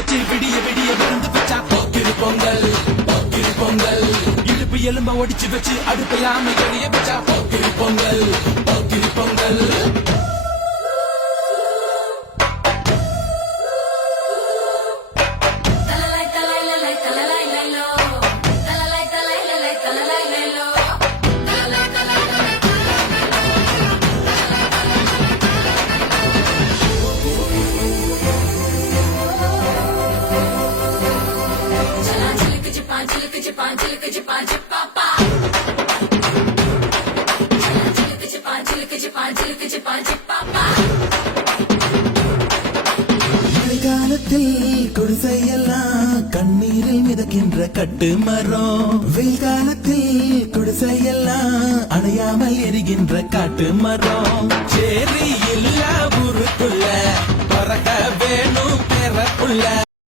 வச்சு விடிய விடிய விருந்து வச்சா போக்கிரி பொங்கல் போக்கிரி பொங்கல். இடுப்பு எலும்ப ஒடிச்சு வச்சு அடுப்பில்லாம எரிய வச்சா போக்கிரி பொங்கல் போக்கிரி பொங்கல். மழைக்காலத்தில் குடிசையெல்லாம் கண்ணீரில் மிதக்கின்ற கட்டு மரம், வெயில் காலத்தில் குடிசையெல்லாம் அணையாமல் எரிகின்ற காட்டு மரம். சேரி இல்ல ஊருக்குள்ள பறக்க வேணும் பெறக்குள்ள